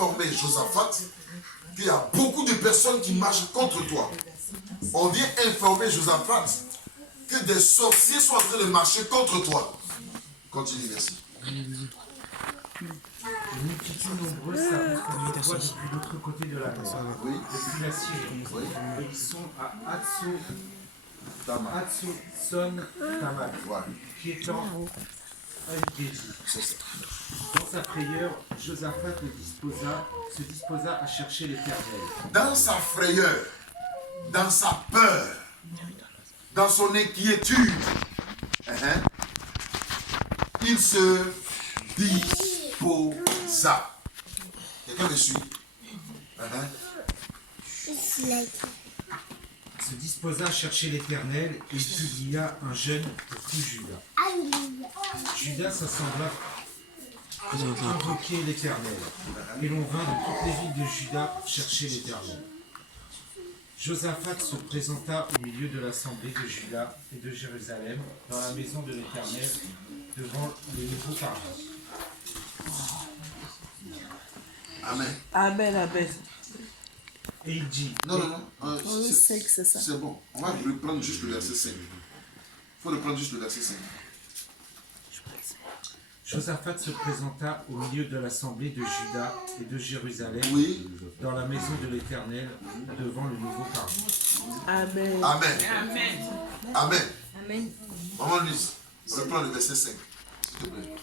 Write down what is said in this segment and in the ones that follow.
informer Josaphat qu'il y a beaucoup de personnes qui marchent contre toi. On vient informer Josaphat que des sorciers sont en train de marcher contre toi. Continue, merci. Une multitude nombreuse s'approche de toi depuis l'autre côté de la mer, Oui. depuis la Syrie. Oui. Et ils sont à Hatson Tamak, Voilà. qui est en Engedi. C'est ça. Dans sa frayeur, Josaphat se disposa à chercher l'Éternel. Dans sa frayeur, dans sa peur, dans son inquiétude, il se disposa. Quelqu'un me suit? Se disposa à chercher l'Éternel et il publia un jeûne pour tout Juda. Judas s'assembla pour invoquer l'Éternel. Et l'on vint de toutes les villes de Juda pour chercher l'Éternel. Josaphat se présenta au milieu de l'assemblée de Juda et de Jérusalem dans la maison de l'Éternel devant le nouveau parvis. Amen. Amen, amen. Et il dit, Non. C'est que c'est ça. C'est bon. On va reprendre juste le verset 5. Il faut reprendre juste le verset 5. Josaphat se présenta au milieu de l'assemblée de Juda et de Jérusalem Oui. dans la maison de l'Éternel devant le nouveau parvis. Amen. Amen. Amen. Amen. Amen. Maman Luce, reprends le verset 5. S'il te plaît.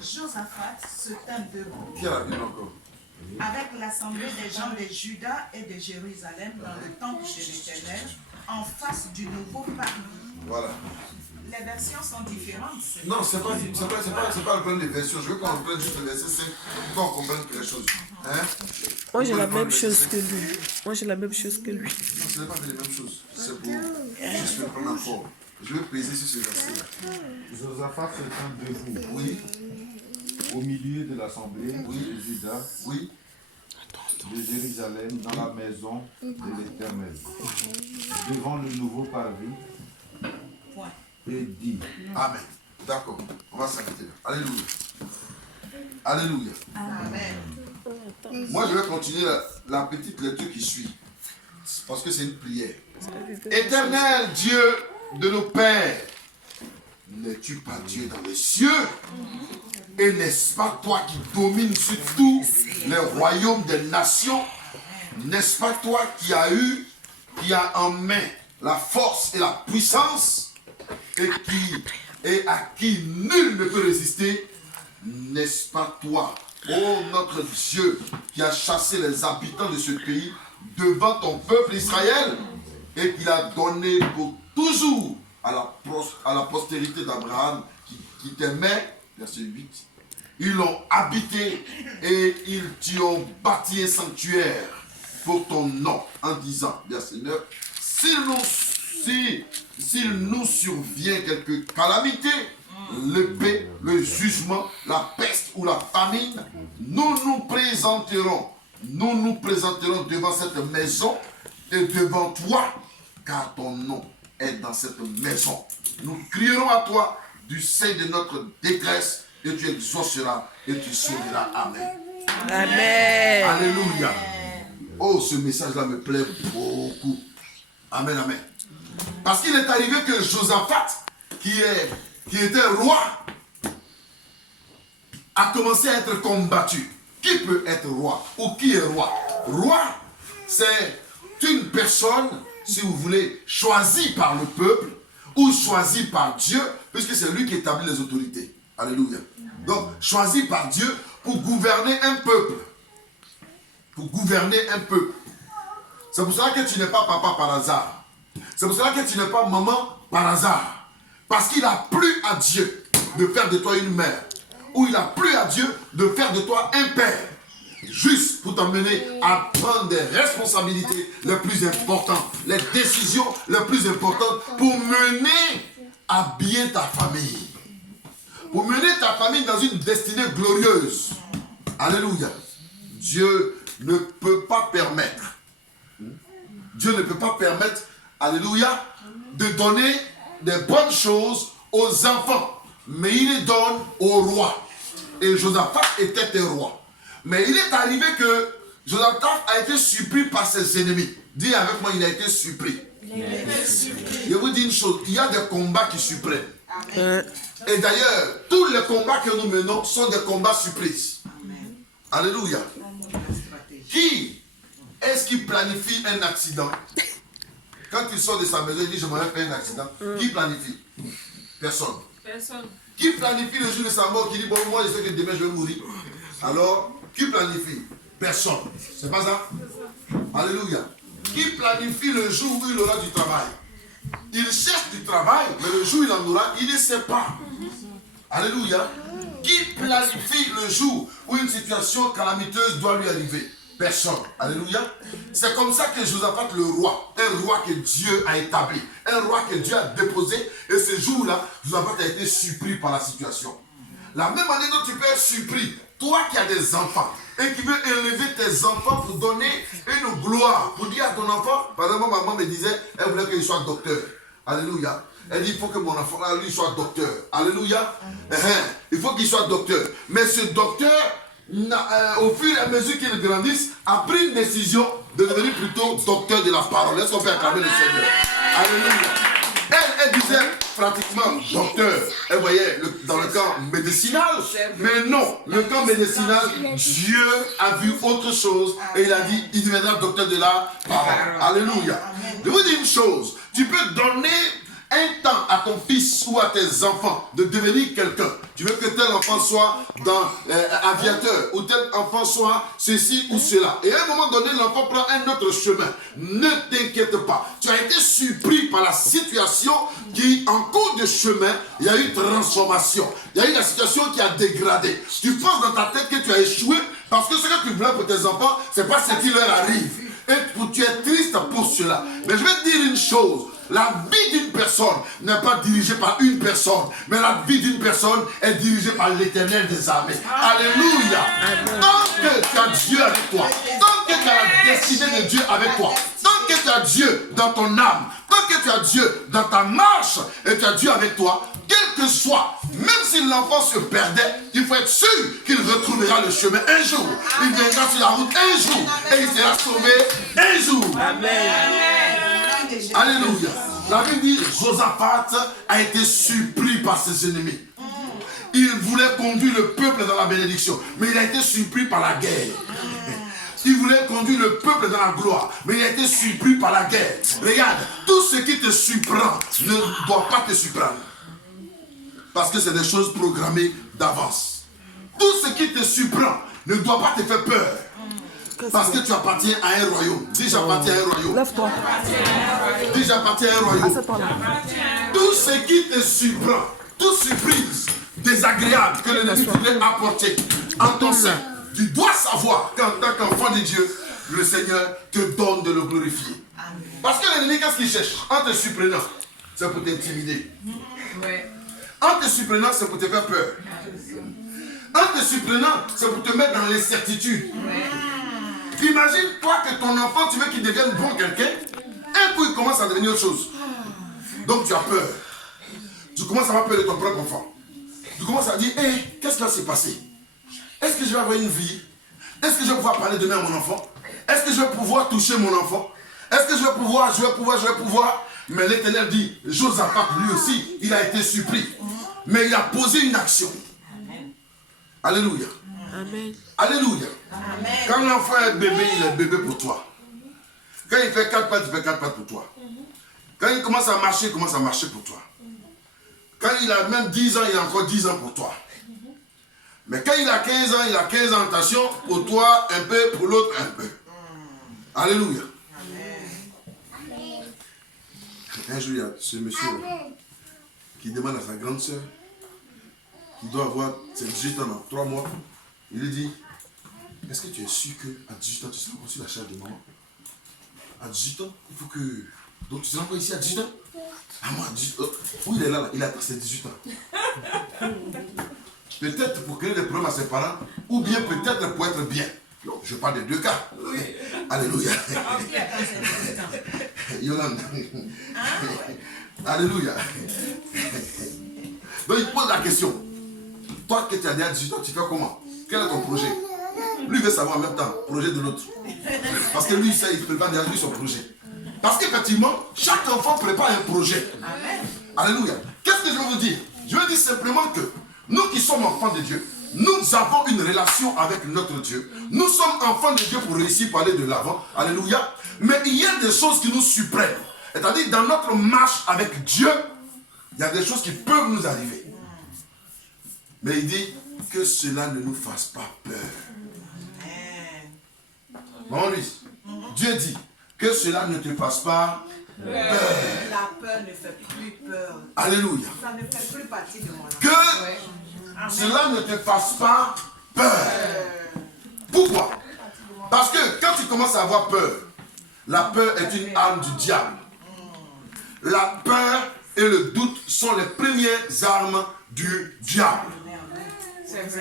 Josaphat se tint debout Qui a la Bible encore? avec l'assemblée des gens de Juda et de Jérusalem dans le temple de l'Éternel, en face du nouveau parvis. Voilà. Les versions sont différentes. Non, c'est pas le problème des versions. Je veux qu'on reprenne juste le verset 5 pour qu'on comprenne les choses. Moi, j'ai la même chose que lui. Non, ce n'est pas les mêmes choses. C'est pour juste le prendre en forme. Je vais peser sur ce verset-là. Josaphat se tint debout Oui, au milieu de l'assemblée de Juda, oui. de Jérusalem, dans la maison de l'Éternel, devant le nouveau parvis, Point. et dit, Amen. D'accord. On va s'arrêter là. Alléluia. Alléluia. Amen. Moi, je vais continuer la petite lecture qui suit. Parce que c'est une prière. Éternel Dieu de nos pères, n'es-tu pas Dieu dans les cieux? Et n'est-ce pas toi qui domines sur tous les royaumes des nations? N'est-ce pas toi qui as en main la force et la puissance et à qui nul ne peut résister? N'est-ce pas toi, ô notre Dieu, qui a chassé les habitants de ce pays devant ton peuple Israël et qui l'a donné pour toujours à la postérité d'Abraham qui t'aimait? Verset 8. Ils l'ont habité et ils t'y ont bâti un sanctuaire pour ton nom en disant, verset 9, s'il nous survient quelque calamité, l'épée, le jugement, la peste ou la famine, nous nous présenterons devant cette maison et devant toi, car ton nom est dans cette maison. Nous crierons à toi du sein de notre détresse et tu exauceras et tu sauveras. Amen. Amen. Alléluia. Oh, ce message-là me plaît beaucoup. Amen, amen. Parce qu'il est arrivé que Josaphat, qui était roi, a commencé à être combattu. Qui peut être roi? Ou qui est roi? Roi, c'est une personne, si vous voulez, choisie par le peuple ou choisie par Dieu, puisque c'est lui qui établit les autorités. Alléluia. Donc, choisi par Dieu pour gouverner un peuple. Pour gouverner un peuple. C'est pour cela que tu n'es pas papa par hasard. C'est pour cela que tu n'es pas maman par hasard. Parce qu'il a plu à Dieu de faire de toi une mère. Ou il a plu à Dieu de faire de toi un père. Juste pour t'emmener à prendre des responsabilités les plus importantes. Les décisions les plus importantes pour mener à bien ta famille. Pour mener ta famille dans une destinée glorieuse. Alléluia. Dieu ne peut pas permettre. Dieu ne peut pas permettre, alléluia, de donner des bonnes choses aux enfants. Mais il les donne au roi. Et Josaphat était un roi. Mais il est arrivé que Josaphat a été surpris par ses ennemis. Dis avec moi, il a été surpris. Je vous dis une chose, il y a des combats qui surprennent. Et d'ailleurs, tous les combats que nous menons sont des combats surprises. Alléluia. Qui est-ce qui planifie un accident? Quand il sort de sa maison, il dit je m'en vais faire un accident. Qui planifie? Personne. Qui planifie le jour de sa mort, qui dit bon, moi je sais que demain je vais mourir. Alors, qui planifie? Personne. C'est pas ça? Alléluia. Qui planifie le jour où il aura du travail? Il cherche du travail, mais le jour où il en aura, il ne sait pas. Alléluia. Qui planifie le jour où une situation calamiteuse doit lui arriver? Personne. Alléluia. C'est comme ça que Josaphat, le roi, un roi que Dieu a établi, un roi que Dieu a déposé, et ce jour-là, Josaphat a été surpris par la situation. La même année dont tu peux être surpris, toi qui as des enfants, et qui veux élever tes enfants pour donner une gloire, pour dire à ton enfant, par exemple, ma maman me disait, elle voulait qu'il soit docteur. Alléluia. Elle dit, il faut que mon enfant, là, lui, soit docteur. Alléluia. Il faut qu'il soit docteur. Mais ce docteur, au fur et à mesure qu'il grandisse, a pris une décision de devenir plutôt docteur de la parole. Est-ce qu'on peut acclamer le Seigneur? Alléluia. Elle disait pratiquement docteur. Elle voyait dans le camp médicinal. Mais non, le camp médicinal, Dieu a vu autre chose et il a dit, il deviendra docteur de la parole. Alléluia. Je vous dis une chose, tu peux donner un temps à ton fils ou à tes enfants de devenir quelqu'un. Tu veux que tel enfant soit aviateur ou tel enfant soit ceci ou cela. Et à un moment donné, l'enfant prend un autre chemin. Ne t'inquiète pas. Tu as été surpris par la situation qui, en cours de chemin, il y a eu transformation. Il y a eu la situation qui a dégradé. Tu penses dans ta tête que tu as échoué parce que ce que tu voulais pour tes enfants, ce n'est pas ce qui leur arrive. Et tu es triste pour cela. Mais je vais te dire une chose. La vie d'une personne n'est pas dirigée par une personne, mais la vie d'une personne est dirigée par l'Éternel des armées. Alléluia. Tant que tu as Dieu avec toi, tant que tu as la destinée de Dieu avec toi, tant que tu as Dieu dans ton âme, tant que tu as Dieu dans ta marche et tu as Dieu avec toi, quel que soit, même si l'enfant se perdait, il faut être sûr qu'il retrouvera le chemin un jour. Il viendra sur la route un jour et il sera sauvé un jour. Amen. Alléluia. La Bible dit, Josaphat a été surpris par ses ennemis. Il voulait conduire le peuple dans la bénédiction, mais il a été surpris par la guerre. Il voulait conduire le peuple dans la gloire, mais il a été surpris par la guerre. Regarde, tout ce qui te surprend ne doit pas te surprendre. Parce que c'est des choses programmées d'avance. Tout ce qui te surprend ne doit pas te faire peur. Parce que tu appartiens à un royaume. Dis j'appartiens à un royaume. Lève-toi. Dis j'appartiens à un royaume. Assieds-toi là. Tout ce qui te surprend, toute surprise désagréable que l'ennemi voulait apporter en ton sein, tu dois savoir qu'en tant qu'enfant de Dieu, le Seigneur te donne de le glorifier. Parce que l'ennemi, qu'est-ce qu'il cherche? En te surprenant, c'est pour t'intimider. En te surprenant, c'est pour te faire peur. En te surprenant, c'est pour te mettre dans l'incertitude. Imagine-toi que ton enfant, tu veux qu'il devienne bon quelqu'un, un coup il commence à devenir autre chose. Donc tu as peur. Tu commences à avoir peur de ton propre enfant. Tu commences à dire, hé, qu'est-ce qui va se passer? Est-ce que je vais avoir une vie? Est-ce que je vais pouvoir parler demain à mon enfant? Est-ce que je vais pouvoir toucher mon enfant? Est-ce que je vais pouvoir? Mais l'Éternel dit, Josaphat lui aussi, il a été surpris. Mais il a posé une action. Alléluia. Amen. Alléluia. Amen. Quand l'enfant est bébé, il est bébé pour toi. Quand il fait 4 pattes, il fait 4 pattes pour toi. Quand il commence à marcher, il commence à marcher pour toi. Quand il a même 10 ans, il a encore 10 ans pour toi. Mais quand il a 15 ans, il a 15 ans. Attention, pour toi un peu, pour l'autre un peu. Alléluia. Amen. Un jour, il y a ce monsieur qui demande à sa grande soeur, qui doit avoir ses 18 ans dans 3 mois, il lui dit, est-ce que tu es sûr qu'à 18 ans, tu seras encore sur la charge de maman? À 18 ans, il faut que... Donc tu seras encore ici à 18 ans? Ah moi, à 18 ans. Où il est là, il attend ses 18 ans. Peut-être pour créer des problèmes à ses parents, ou bien peut-être pour être bien. Non, je parle des deux cas. Oui. Alléluia. Yolande. Alléluia. Donc il pose la question. Toi qui tu as dit à 18 ans, tu fais comment? Quel est ton projet? Lui lui veut savoir en même temps, projet de l'autre. Parce que lui, il prépare déjà lui son projet. Parce qu'effectivement, chaque enfant prépare un projet. Amen. Alléluia. Qu'est-ce que je veux vous dire? Je veux dire simplement que nous qui sommes enfants de Dieu, nous avons une relation avec notre Dieu. Nous sommes enfants de Dieu pour réussir pour aller de l'avant. Alléluia. Mais il y a des choses qui nous suppriment. C'est-à-dire, dans notre marche avec Dieu, il y a des choses qui peuvent nous arriver. Mais il dit que cela ne nous fasse pas peur. Bon, lui, Dieu dit que cela ne te fasse pas peur. La peur ne fait plus peur. Alléluia. Ça ne fait plus partie de mon âme. Que cela ne te fasse pas peur. Pourquoi? Parce que quand tu commences à avoir peur, la peur est une arme du diable. La peur et le doute sont les premières armes du diable.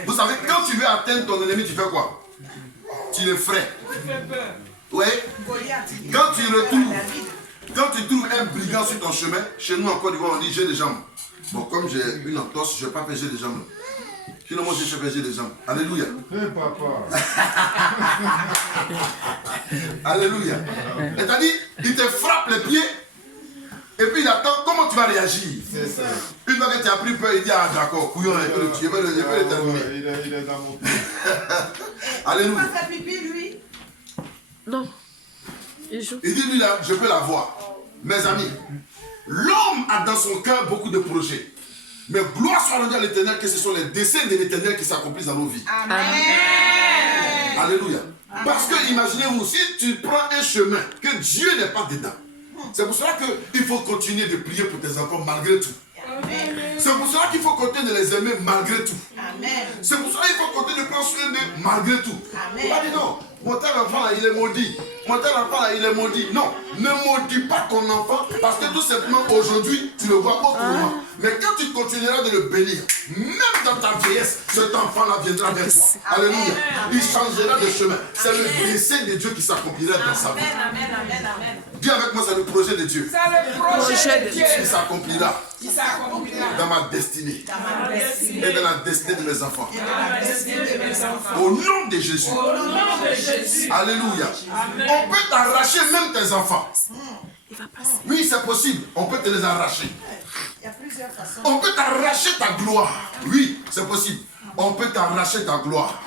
Vous savez, quand tu veux atteindre ton ennemi, tu fais quoi? Tu le ferais. Oui. Quand tu trouves un brigand sur ton chemin, chez nous en Côte d'Ivoire, on dit j'ai des jambes. Bon, comme j'ai une entorse, je ne vais pas faire j'ai des jambes. Sinon, moi, je fais j'ai des jambes. Alléluia. Papa. Alléluia. C'est-à-dire, il te frappe les pieds. Et puis il attend comment tu vas réagir. C'est ça. Une fois que tu as pris peur, il dit ah d'accord, couillon, je vais le terminer. Il est dans mon Alléluia. Il fait pipi lui. Non. Il joue. Il dit lui là, je peux la voir. Mes amis, l'homme a dans son cœur beaucoup de projets. Mais gloire soit rendue à l'Éternel que ce sont les desseins de l'Éternel qui s'accomplissent dans nos vies. Amen. Alléluia. Parce que imaginez-vous, si tu prends un chemin que Dieu n'est pas dedans, c'est pour cela qu'il faut continuer de prier pour tes enfants malgré tout. C'est pour cela qu'il faut continuer de les aimer malgré tout. C'est pour cela qu'il faut continuer de prendre soin d'eux malgré tout. On va dire non, mon tel enfant là il est maudit. Mon tel enfant là il est maudit. Non, ne maudis pas ton enfant parce que tout simplement aujourd'hui tu le vois autrement. Mais quand tu continueras de le bénir, même dans ta vieillesse, cet enfant là viendra vers toi. Alléluia. Il changera de chemin. C'est le dessein de Dieu qui s'accomplira dans sa vie. Dis avec moi, c'est le projet de Dieu. C'est le projet de Dieu Qui s'accomplira qui s'accomplira dans ma destinée et dans la destinée de mes enfants. dans la destinée de mes enfants. Au nom de Jésus. Au nom de Jésus. Alléluia. On peut t'arracher même tes enfants. Oui, c'est possible. On peut te les arracher. Il y a plusieurs façons. On peut t'arracher ta gloire. Oui, c'est possible. On peut t'arracher ta gloire.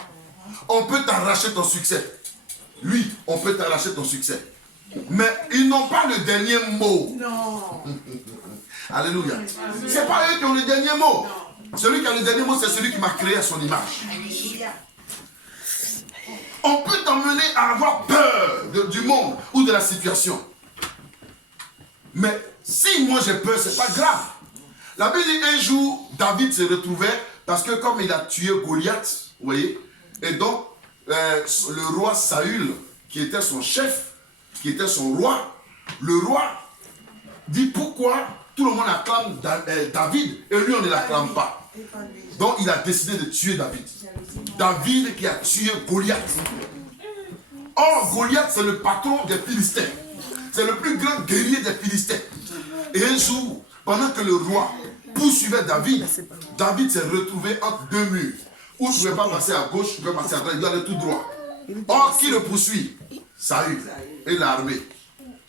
On peut t'arracher ton succès. Oui, on peut t'arracher ton succès. Mais ils n'ont pas le dernier mot. Non. Alléluia. C'est pas eux qui ont le dernier mot. Celui qui a le dernier mot, c'est celui qui m'a créé à son image. Alléluia. On peut t'emmener à avoir peur du monde ou de la situation. Mais si moi j'ai peur, c'est pas grave. La Bible dit un jour, David se retrouvait parce que comme il a tué Goliath, vous voyez, et donc le roi Saül, qui était son chef, qui était son roi, le roi dit pourquoi tout le monde acclame David et lui on ne l'acclame pas. Donc il a décidé de tuer David. David qui a tué Goliath. Or Goliath c'est le patron des Philistins. C'est le plus grand guerrier des Philistins. Et un jour, pendant que le roi poursuivait David, David s'est retrouvé entre deux murs. Où je ne pouvais pas passer à gauche, je ne pouvais pas passer à droite, il doit aller tout droit. Or, qui le poursuit? Saül et l'armée.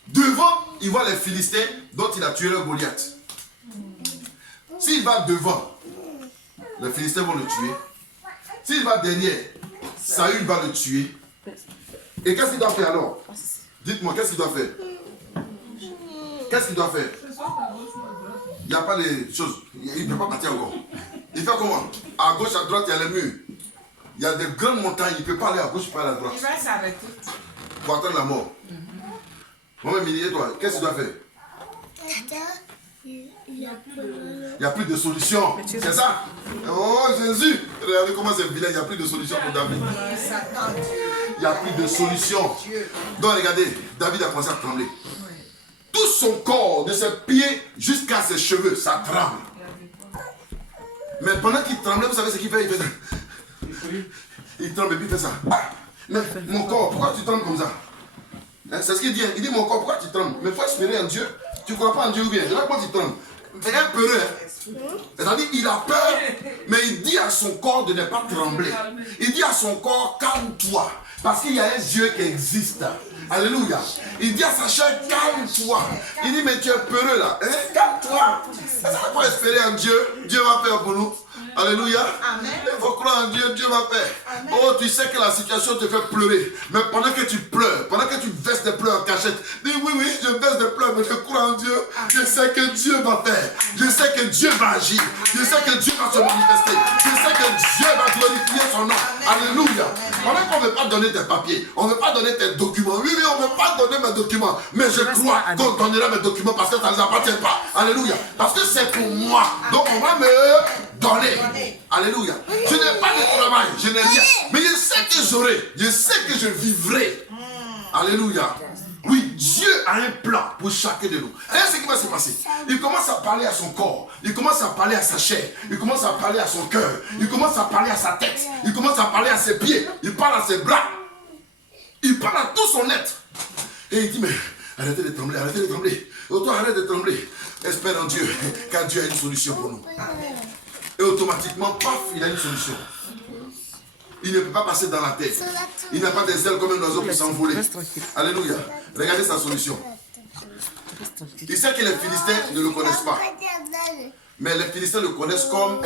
Devant, il voit les Philistins dont il a tué le Goliath. S'il va devant, les Philistins vont le tuer. S'il va derrière, Saül va le tuer. Et qu'est-ce qu'il doit faire alors? Dites-moi, qu'est-ce qu'il doit faire? Qu'est-ce qu'il doit faire? Il n'y a pas de choses. Il ne peut pas partir encore. Il fait comment? À gauche, à droite, il y a les murs. Il y a des grandes montagnes. Il ne peut pas aller à gauche, il ne peut pas aller à droite. Il va s'arrêter. Pour attendre la mort. Moi-même, il dit, et toi, qu'est-ce que tu dois faire? Il n'y a plus de solution. C'est ça? Oh Jésus! Regardez comment c'est vilain. Il n'y a plus de solution pour David. Il n'y a plus de solution. Donc regardez, David a commencé à trembler. Tout son corps, de ses pieds jusqu'à ses cheveux, ça tremble. Mais pendant qu'il tremblait, vous savez ce qu'il fait? Il fait ça. Il tremble et puis il fait ça. Mais mon corps, pourquoi tu trembles comme ça? C'est ce qu'il dit. Il dit mon corps, pourquoi tu trembles? Mais il faut espérer en Dieu. Tu ne crois pas en Dieu ou bien? C'est là pourquoi tu trembles. Mais un peureux, C'est-à-dire, il a peur, mais il dit à son corps de ne pas trembler. Il dit à son corps, calme-toi. Parce qu'il y a un Dieu qui existe. Alléluia. Il dit à sa chair, calme-toi. Il dit, mais tu es peureux là. Hein? Calme-toi. Est-ce qu'on peut espérer en Dieu? Dieu va faire pour nous. Alléluia. Amen. Il faut croire en Dieu, Dieu va faire. Amen. Oh, tu sais que la situation te fait pleurer. Mais pendant que tu pleures, pendant que tu verses des pleurs en cachette, dis oui, oui, je verse des pleurs, mais je crois en Dieu. Je sais que Dieu va faire. Je sais que Dieu va agir. Je sais que Dieu va se manifester. Je sais que Dieu va glorifier son nom. Alléluia. Pendant qu'on ne veut pas donner tes papiers, on ne veut pas donner tes documents. Oui, oui, on ne veut pas donner mes documents. Mais je crois qu'on donnera mes documents parce que ça ne nous appartient pas. Alléluia. Parce que c'est pour moi. Donc on va me donner. Alléluia. Je n'ai pas de travail, je n'ai rien. Mais je sais que j'aurai. Je sais que je vivrai. Alléluia. Oui, Dieu a un plan pour chacun de nous. Et ce qui va se passer, il commence à parler à son corps, il commence à parler à sa chair, il commence à parler à son cœur, il commence à parler à sa tête, il commence à parler à ses pieds, il parle à ses bras, il parle à tout son être. Et il dit, mais arrêtez de trembler, arrêtez de trembler. Oh, toi, arrête de trembler. Espère en Dieu, car Dieu a une solution pour nous. Et automatiquement, paf, il a une solution. Il ne peut pas passer dans la terre. Il n'a pas des ailes comme un oiseau pour s'envoler. Alléluia. Regardez sa solution. Il sait que les Philistins ne le connaissent pas. Mais les Philistins le connaissent comme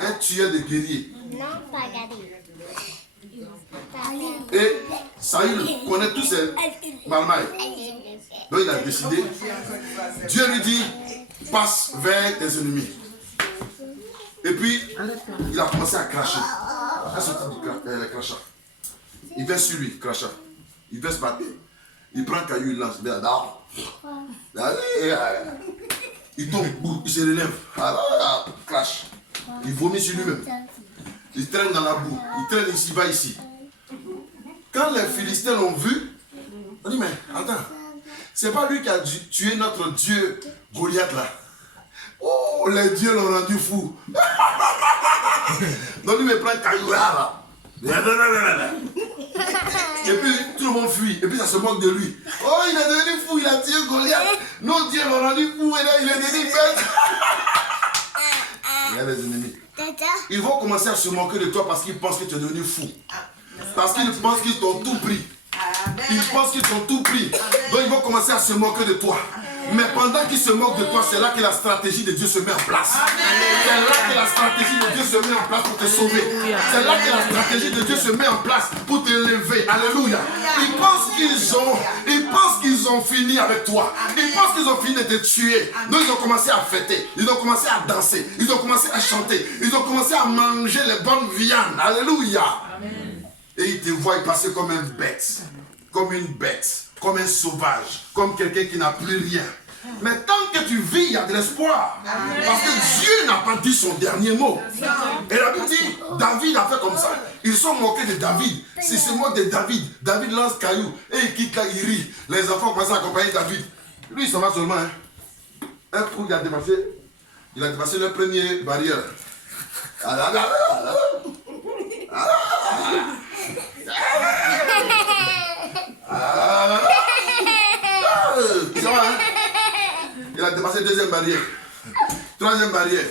un tueur de guerriers. Et Saül connaît tous ses marmailles. Donc il a décidé. Dieu lui dit, passe vers tes ennemis. Et puis, il a commencé à cracher. À ce type de crachat. Il verse sur lui, crachat. Il verse par terre. Il prend un caillou, il lance. Il tombe, il se relève. Crash. Il vomit sur lui-même. Il traîne dans la boue. Il traîne ici, va ici. Quand les Philistins l'ont vu, on dit, mais attends, c'est pas lui qui a tué notre Dieu Goliath là. Oh, les dieux l'ont rendu fou. Donc lui me prend un caillou là. Et puis tout le monde fuit. Et puis ça se moque de lui. Oh, il est devenu fou, il a tué Goliath. Nos dieux l'ont rendu fou et là il est devenu bête. Il y a des ennemis. Ils vont commencer à se moquer de toi parce qu'ils pensent que tu es devenu fou. Parce qu'ils pensent qu'ils t'ont tout pris. Ils pensent qu'ils t'ont tout pris. Donc ils vont commencer à se moquer de toi. Mais pendant qu'ils se moquent de toi, c'est là que la stratégie de Dieu se met en place. C'est là que la stratégie de Dieu se met en place pour te sauver. C'est là que la stratégie de Dieu se met en place pour te lever. Alléluia. Ils pensent qu'ils ont fini avec toi. Ils pensent qu'ils ont fini de te tuer. Donc ils ont commencé à fêter. Ils ont commencé à danser. Ils ont commencé à chanter. Ils ont commencé à manger les bonnes viandes. Alléluia. Et ils te voient passer comme une bête. Comme une bête. Comme un sauvage. Comme quelqu'un qui n'a plus rien. Mais tant que tu vis, il y a de l'espoir. Parce que Dieu n'a pas dit son dernier mot. Et la Bible dit, David a fait comme ça. Ils sont moqués de David. S'ils se moquent de David, David lance caillou. Et il quitte là, il rit. Les enfants commencent à accompagner David. Lui, il s'en va seulement. Un coup, il a dépassé la première barrière. Il a dépassé la deuxième barrière. Troisième barrière.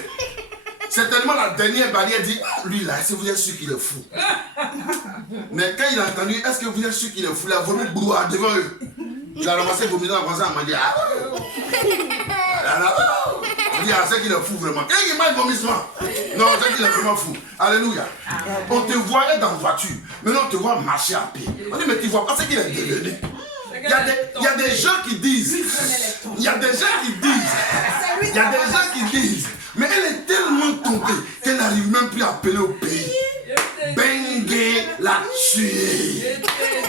C'est tellement la dernière barrière dit, lui là, est-ce que vous êtes sûr qu'il est fou? Mais quand il a entendu, est-ce que vous êtes sûr qu'il est fou? Il a vomi brouhaha devant eux. Il a ramassé le vomissant en commençant à manger. On dit, c'est qu'il est fou vraiment. Quelqu'un qui mange le vomissement. Non, c'est qu'il est vraiment fou. Alléluia. On te voyait dans la voiture. Maintenant, on te voit marcher à pied. On dit, mais tu vois pas ce qu'il est devenu. Il y a des gens qui disent. Mais elle est tellement tombée qu'elle n'arrive même plus à appeler au pays. Bengue l'a tué.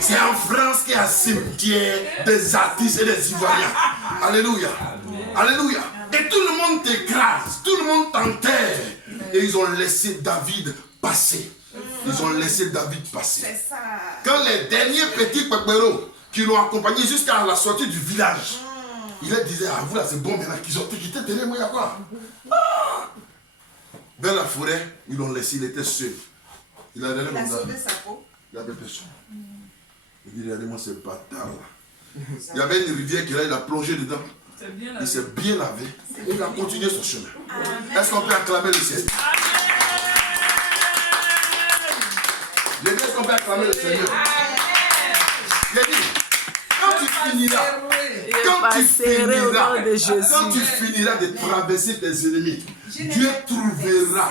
C'est en France qu'il y a un cimetière des artistes et des Ivoiriens. Alléluia. Alléluia. Et tout le monde t'écrase, tout le monde t'enterre. Et ils ont laissé David passer. Quand les derniers petits pépéros qui l'ont accompagné jusqu'à la sortie du village, il leur disait, ah vous là c'est bon maintenant qu'ils ont tout quitté, tenez-moi il y a quoi? Vers la forêt, ils l'ont laissé, il était seul. Il a sauvé sa peau. Il avait personne. Il dit, regardez-moi ce bâtard là. Il y avait une rivière qui là, il a plongé dedans. Il s'est bien lavé et il a continué son chemin. Est-ce qu'on peut acclamer le Seigneur? J'ai dit, est-ce qu'on peut acclamer le Seigneur? J'ai dit, quand tu finiras, quand tu finiras de traverser tes ennemis, Dieu trouvera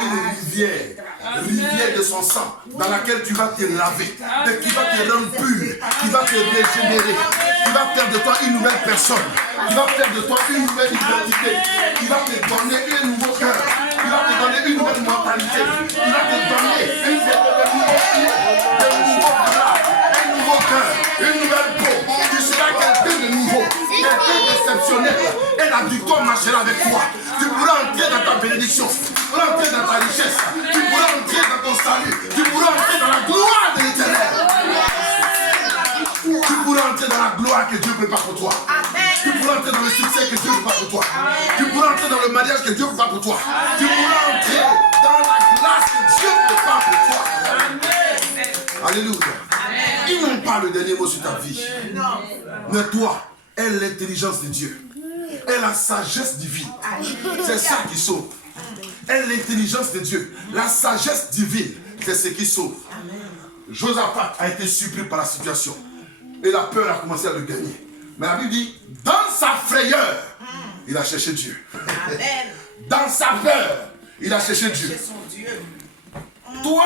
une rivière de son sang, dans laquelle tu vas te laver, et qui va te rendre pur, qui va te régénérer, qui va faire de toi une nouvelle personne, qui va faire de toi une nouvelle identité, qui va te donner un nouveau cœur, qui va te donner une nouvelle mentalité, qui va te donner un nouveau cœur, une nouvelle peau. Tu seras quelqu'un de nouveau, quelqu'un d'exceptionnel, et la victoire marchera avec toi. Tu pourras entrer dans ta bénédiction, tu pourras entrer dans ta richesse, tu pourras entrer dans ton salut, tu pourras entrer dans la gloire de l'Éternel. Tu pourras entrer dans la gloire que Dieu prépare pour toi. Tu pourras entrer dans le succès que Dieu prépare pour toi. Tu pourras entrer dans le mariage que Dieu prépare pour toi. Tu pourras entrer dans la grâce que Dieu prépare pour toi. Alléluia. Ils n'ont pas le dernier mot sur ta vie. Mais toi, est l'intelligence de Dieu. Est la sagesse divine. C'est ça qui sauve. Est l'intelligence de Dieu. La sagesse divine, c'est ce qui sauve. Josaphat a été surpris par la situation. Et la peur a commencé à le gagner. Mais la Bible dit, dans sa frayeur, il a cherché Dieu. Dans sa peur, il a cherché Dieu. Toi,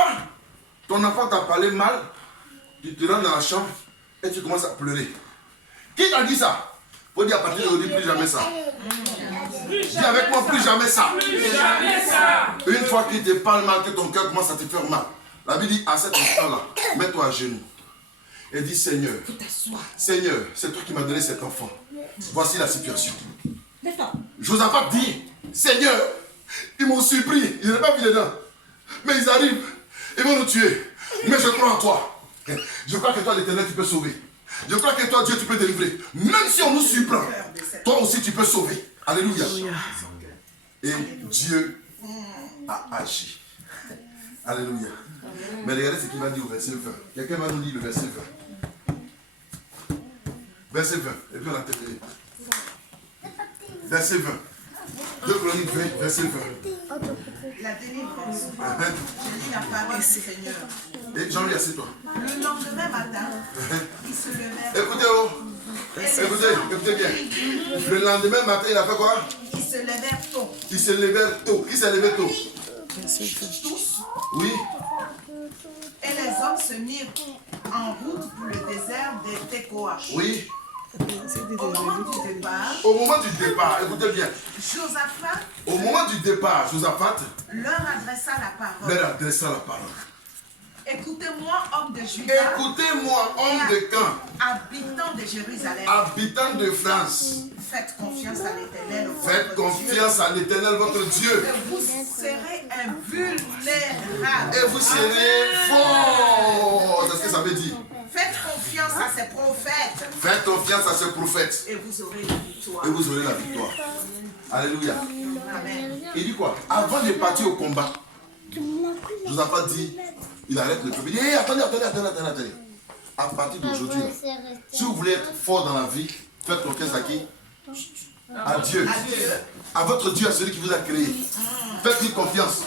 ton enfant t'a parlé mal, tu te rends dans la chambre et tu commences à pleurer. Qui t'a dit ça? Faut dire à partir d'aujourd'hui, plus jamais ça. Dis avec moi, plus jamais ça. Une fois qu'il te parle mal, que ton cœur commence à te faire mal, la Bible dit à cet instant-là, mets-toi à genoux et dis, Seigneur, Seigneur, c'est toi qui m'as donné cet enfant. Voici la situation. Josaphat dit, Seigneur, ils m'ont surpris, ils n'ont pas vu dedans. Mais ils arrivent, ils vont nous tuer. Mais je crois en toi. Je crois que toi, l'Éternel, tu peux sauver. Je crois que toi, Dieu, tu peux délivrer. Même si on nous surprend, toi aussi, tu peux sauver. Alléluia. Et Dieu a agi. Alléluia. Mais regardez ce qu'il va dire au verset 20. Quelqu'un va nous lire le verset 20. Verset 20. Et puis on a terminé. Verset 20. 2 Chroniques 20, verset 20. La délivrance. Je lis la parole du Seigneur. Et Jean-Louis, assieds-toi. Le lendemain matin, il se levait. Écoutez bien. Le lendemain matin, il a fait quoi? Il se levait tôt. Il se levait tôt. Qui s'est levé tôt? Tous. Oui. Et les hommes se mirent en route pour le désert des Tekoa. Oui. Au moment du départ, Écoutez bien. Josaphat, Au moment du départ, Josaphat leur adressa la parole. leur adressa la parole. Écoutez-moi, homme de Juda, Écoutez-moi, homme de camp, habitant de Jérusalem. habitant de France. Faites confiance à l'Éternel. Faites confiance à l'Éternel, votre Dieu. Et vous serez invulnérable. Et vous serez forts. C'est ce que ça veut dire. Faites confiance à ces prophètes. Faites confiance à ce prophète. Et vous aurez la victoire. Et vous aurez la victoire. Alléluia. Amen. Il dit quoi? Avant de partir au combat, Josaphat dit, il arrête le peuple. Il dit, hey, attendez. À partir d'aujourd'hui, si vous voulez être fort dans la vie, faites confiance à qui? À Dieu. À votre Dieu, à celui qui vous a créé. Faites-lui confiance.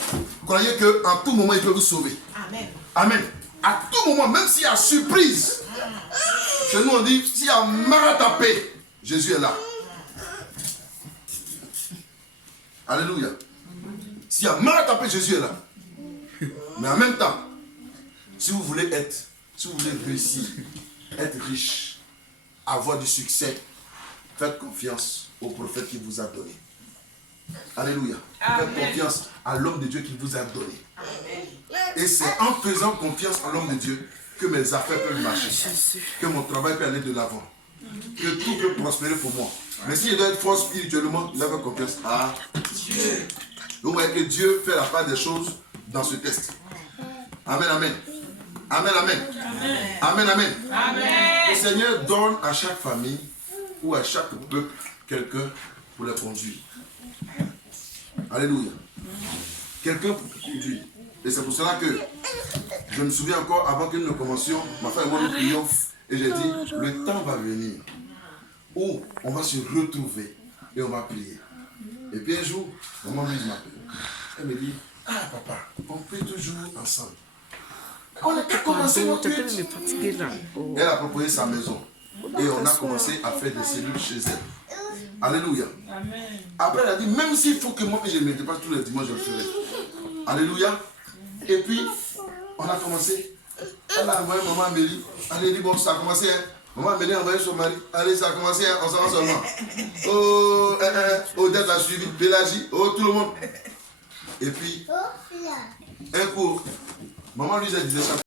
Croyez qu'en tout moment, il peut vous sauver. Amen. Amen. À tout moment, même s'il y a surprise. Chez nous, on dit, s'il y a mal à taper, Jésus est là. Alléluia. S'il y a mal à taper, Jésus est là. Mais en même temps, si vous voulez réussir, être riche, avoir du succès, faites confiance au prophète qui vous a donné. Alléluia. Faites confiance à l'homme de Dieu qui vous a donné. Et c'est en faisant confiance à l'homme de Dieu que mes affaires peuvent marcher, que mon travail peut aller de l'avant, que tout peut prospérer pour moi. Mais si je dois être fort spirituellement, il dois faire confiance à Dieu. Vous voyez que Dieu fait la part des choses dans ce texte. Amen, amen. Amen, amen. Amen, amen. Le Seigneur donne à chaque famille ou à chaque peuple quelqu'un pour les conduire. Alléluia. Quelqu'un pour conduire. Et c'est pour cela que je me souviens encore, avant que nous commencions, ma femme et moi nous prions, et j'ai dit, le temps va venir où on va se retrouver et on va prier. Et puis un jour, maman Louise m'appelle. Elle me dit, ah papa, on prie toujours ensemble. On a commencé notre culte. Elle a proposé sa maison. Et on a commencé à faire des cellules chez elle. Alléluia. Après, elle a dit, même s'il faut que moi, je ne mette pas tous les dimanches, je le ferai. Alléluia. Et puis, on a commencé. Elle a envoyé maman Amélie. Elle a dit, bon, ça a commencé. Hein. Maman Amélie a envoyé son mari. Allez, ça a commencé. Hein. On s'en va seulement. Oh, Odette a suivi. Pélagie. Oh, tout le monde. Et puis, un coup, maman lui a dit ça.